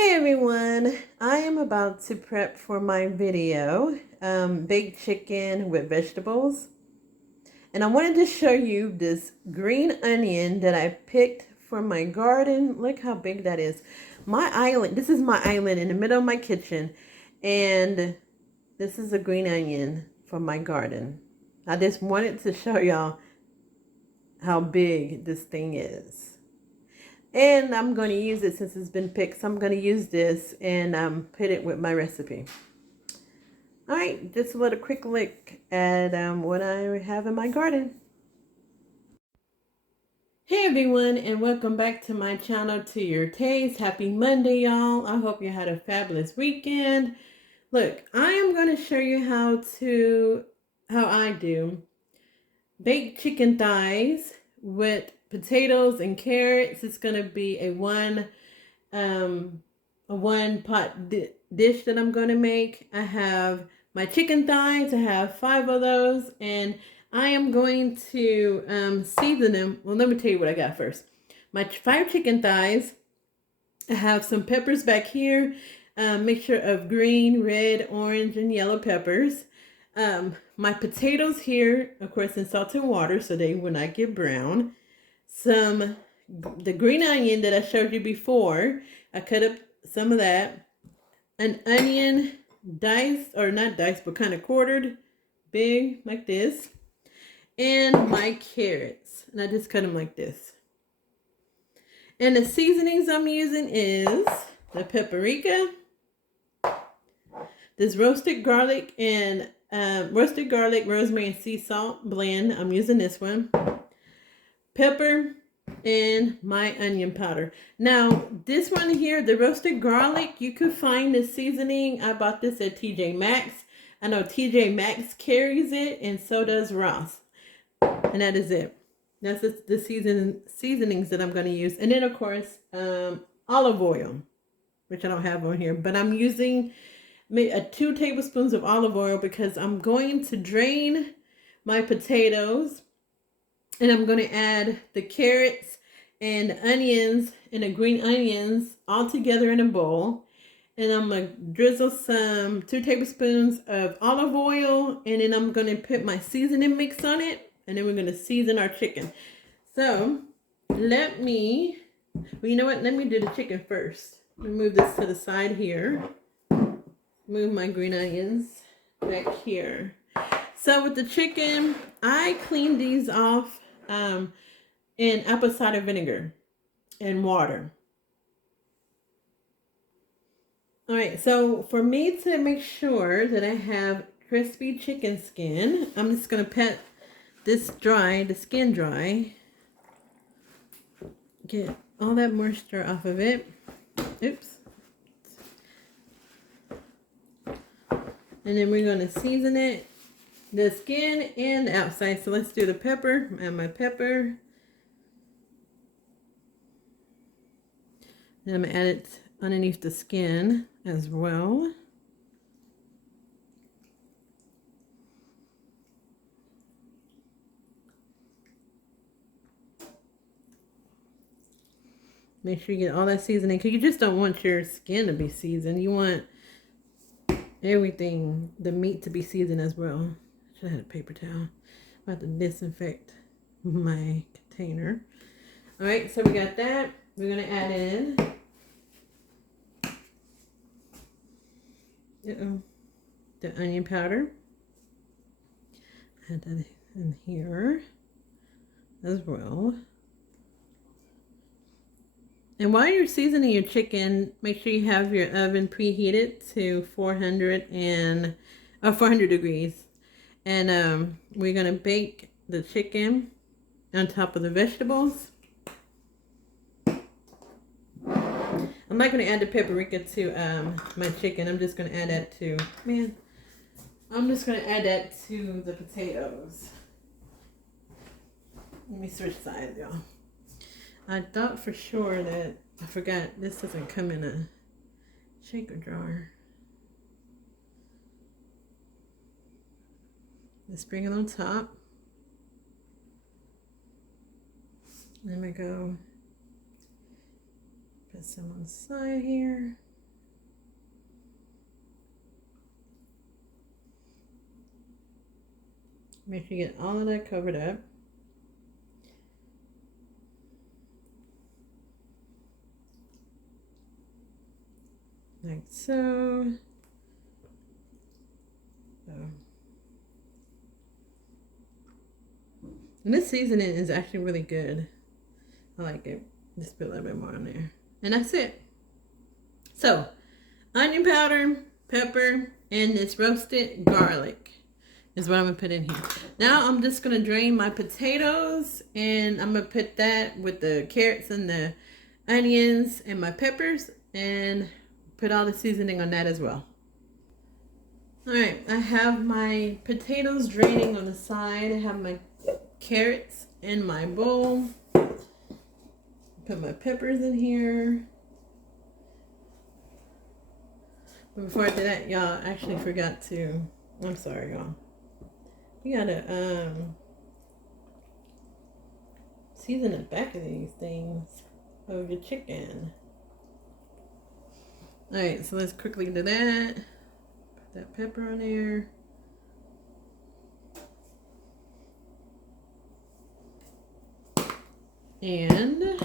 Hey everyone, I am about to prep for my video, baked chicken with vegetables. And I wanted to show you this green onion that I picked from my garden. Look how big that is. My island, this is my island in the middle of my kitchen. And this is a green onion from my garden. I just wanted to show y'all how big this thing is. And I'm going to use it since it's been picked. So I'm going to use this and put it with my recipe. All right, just a little quick look at what I have in my garden. Hey everyone, and welcome back to my channel, To Your Taste. Happy Monday, y'all. I hope you had a fabulous weekend. Look, I am going to show you how I do baked chicken thighs with potatoes and carrots. It's going to be a one pot dish that I'm going to make. I have my chicken thighs. I have 5 of those, and I am going to season them. Well, let me tell you what I got first. My 5 chicken thighs. I have some peppers back here, mixture of green, red, orange, and yellow peppers. My potatoes here, of course, in salted water so they will not get brown. The green onion that I showed you before, I cut up some of that. An onion diced, or not diced, but kind of quartered, big like this. And my carrots, and I just cut them like this. And the seasonings I'm using is the paprika, this roasted garlic, rosemary, and sea salt blend. I'm using this one. Pepper, and my onion powder. Now, this one here, the roasted garlic, you could find the seasoning. I bought this at TJ Maxx. I know TJ Maxx carries it, and so does Ross. And that is it. That's the seasonings that I'm going to use. And then, of course, olive oil, which I don't have on here. But I'm using 2 tablespoons of olive oil because I'm going to drain my potatoes. And I'm going to add the carrots and the onions and the green onions all together in a bowl. And I'm going to drizzle 2 tablespoons of olive oil. And then I'm going to put my seasoning mix on it. And then we're going to season our chicken. So well, you know what? Let me do the chicken first. Let me move this to the side here. Move my green onions back here. So with the chicken, I cleaned these off in apple cider vinegar and water. All right, so for me to make sure that I have crispy chicken skin, I'm just going to pat this dry, the skin dry. Get all that moisture off of it. Oops. And then we're going to season it, the skin and the outside. So let's do the pepper. Add my pepper. And I'm going to add it underneath the skin as well. Make sure you get all that seasoning, because you just don't want your skin to be seasoned. You want everything, the meat, to be seasoned as well. Should have had a paper towel. I'm about to disinfect my container. All right, so we got that. We're going to add in the onion powder. Add that in here as well. And while you're seasoning your chicken, make sure you have your oven preheated to 400 degrees. And we're going to bake the chicken on top of the vegetables. I'm not going to add the paprika to my chicken. I'm just going to add that to, I'm just going to add that to the potatoes. Let me switch sides, y'all. I thought for sure that, I forgot, this doesn't come in a shaker jar. Let's bring it on top. Let me go put some on the side here. Make sure you get all of that covered up. Like so. And this seasoning is actually really good. I like it. Just put a little bit more on there. And that's it. So, onion powder, pepper, and this roasted garlic is what I'm going to put in here. Now, I'm just going to drain my potatoes, and I'm going to put that with the carrots and the onions and my peppers, and put all the seasoning on that as well. Alright, I have my potatoes draining on the side. I have my carrots in my bowl. Put my peppers in here. But before I do that, y'all, I actually forgot to, I'm sorry, y'all. You gotta season the back of these things of your chicken. Alright, so let's quickly do that. Put that pepper on there. And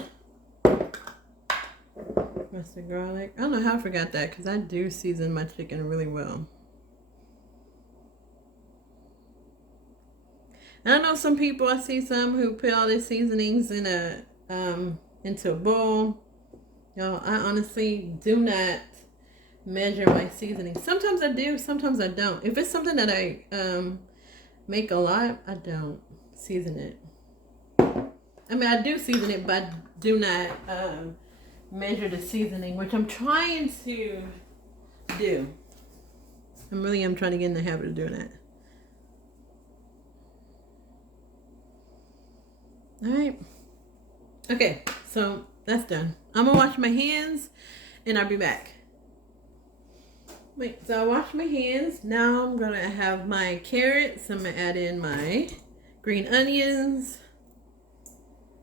roasted garlic. I don't know how I forgot that because I do season my chicken really well. I don't know, some people, I see some who put all their seasonings in a into a bowl. Y'all, I honestly do not measure my seasoning. Sometimes I do, sometimes I don't. If it's something that I make a lot, I don't season it. I mean, I do season it, but I do not measure the seasoning, which I'm trying to do. I'm trying to get in the habit of doing that. Alright. Okay, so that's done. I'm going to wash my hands, and I'll be back. Wait, so I washed my hands. Now I'm going to have my carrots. I'm going to add in my green onions.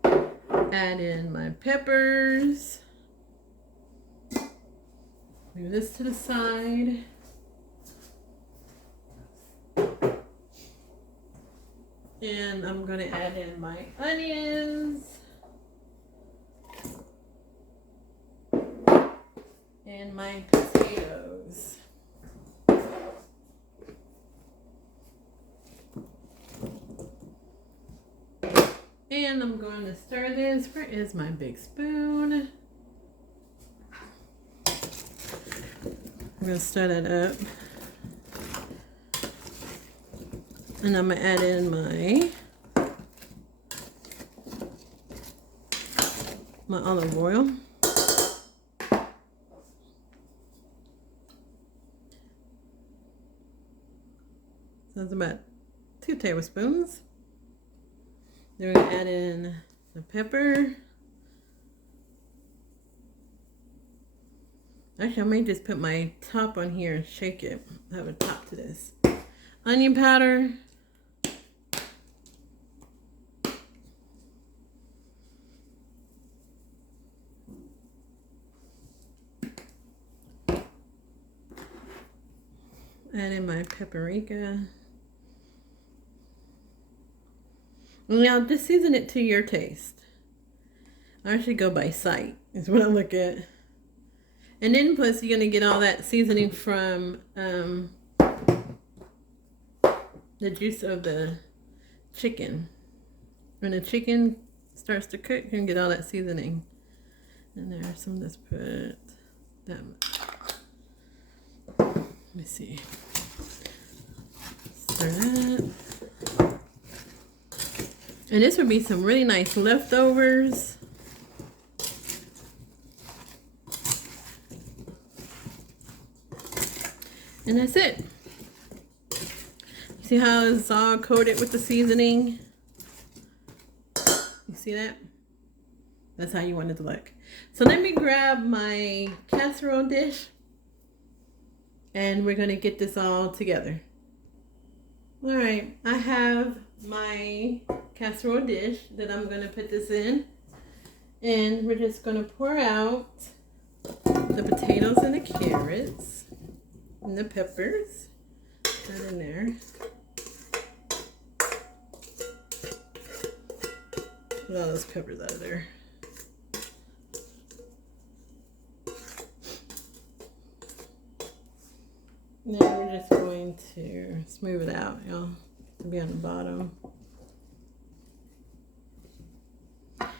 Add in my peppers. Move this to the side. And I'm going to add in my onions. And my potatoes. And I'm going to stir this. Where is my big spoon? I'm going to stir that up. And I'm going to add in my olive oil. So that's about 2 tablespoons. Then we're going to add in the pepper. Actually, I may just put my top on here and shake it. I have a top to this. Onion powder. Add in my paprika. Now, just season it to your taste. I actually go by sight, is what I look at. And then plus you're going to get all that seasoning from the juice of the chicken. When the chicken starts to cook, you can get all that seasoning in there. So let's put that much. Let me see. Stir that. And this would be some really nice leftovers. And that's it. See how it's all coated with the seasoning? You see that? That's how you want it to look. So let me grab my casserole dish. And we're going to get this all together. Alright, I have my casserole dish that I'm going to put this in. And we're just going to pour out the potatoes and the carrots and the peppers. Put that in there. Put all those covers out of there. Now we're just going to smooth it out, y'all, to be on the bottom. And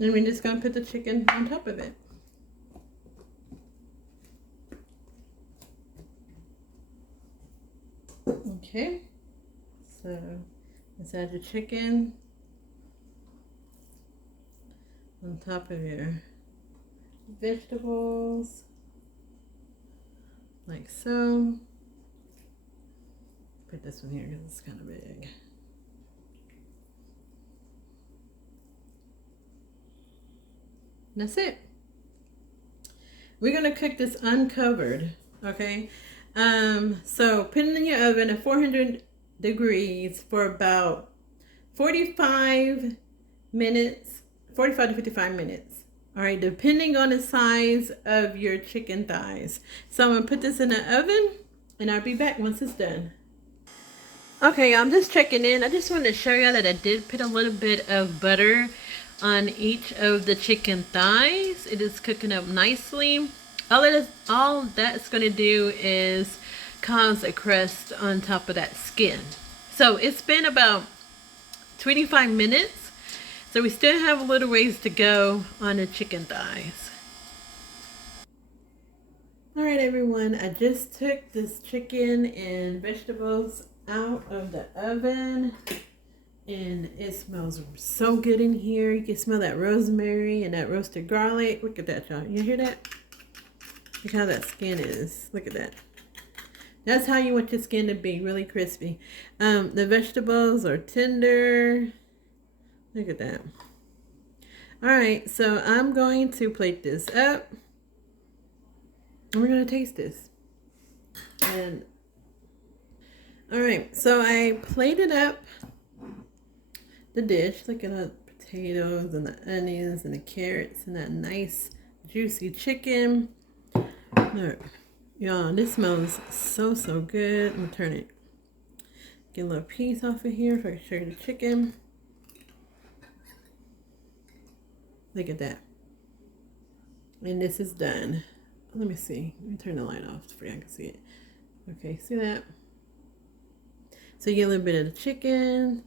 we're just gonna put the chicken on top of it. Okay, so let's add your chicken on top of your vegetables, like so. Put this one here because it's kind of big. That's it. We're gonna cook this uncovered, okay? So put it in your oven at 400 degrees for about 45 minutes, 45 to 55 minutes. All right, depending on the size of your chicken thighs. So I'm gonna put this in the oven and I'll be back once it's done. Okay, I'm just checking in. I just wanted to show you that I did put a little bit of butter on each of the chicken thighs. It is cooking up nicely. All that's going to do is cause a crust on top of that skin. So it's been about 25 minutes. So we still have a little ways to go on the chicken thighs. All right, everyone. I just took this chicken and vegetables out of the oven. And it smells so good in here. You can smell that rosemary and that roasted garlic. Look at that, y'all. You hear that? Look how that skin is. Look at that. That's how you want your skin to be, really crispy. The vegetables are tender. Look at that. All right, so I'm going to plate this up. And we're going to taste this. And all right, so I plated up the dish. Look at the potatoes and the onions and the carrots and that nice juicy chicken. Look, y'all, this smells so good. I'm gonna turn it, get a little piece off of here so I can show you the chicken. Look at that. And this is done. Let me see. Let me turn the light off so I can see it. Okay, see that? So you get a little bit of the chicken.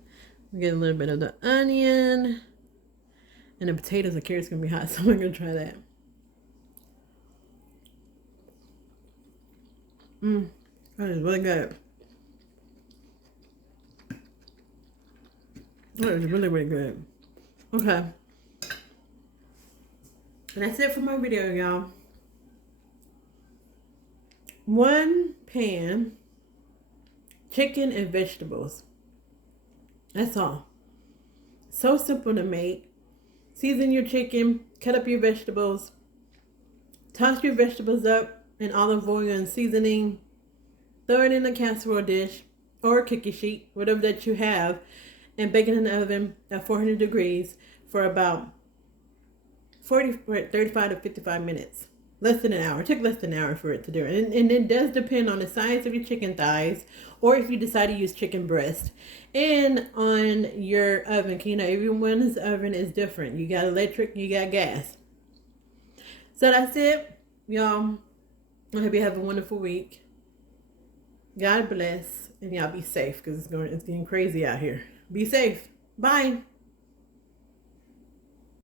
We get a little bit of the onion. And the potatoes and carrots gonna be hot, so I'm gonna try that. That is really good. That is really good. Okay. And that's it for my video, y'all. 1 pan, chicken and vegetables. That's all. So simple to make. Season your chicken, cut up your vegetables, toss your vegetables up in olive oil and seasoning, throw it in a casserole dish or a cookie sheet, whatever that you have, and bake it in the oven at 400 degrees for about 35 to 55 minutes. Less than an hour. It took less than an hour for it to do it. And it does depend on the size of your chicken thighs, or if you decide to use chicken breast. And on your oven, you know, everyone's oven is different. You got electric, you got gas. So that's it, y'all. I hope you have a wonderful week. God bless, and y'all be safe because it's getting crazy out here. Be safe. Bye.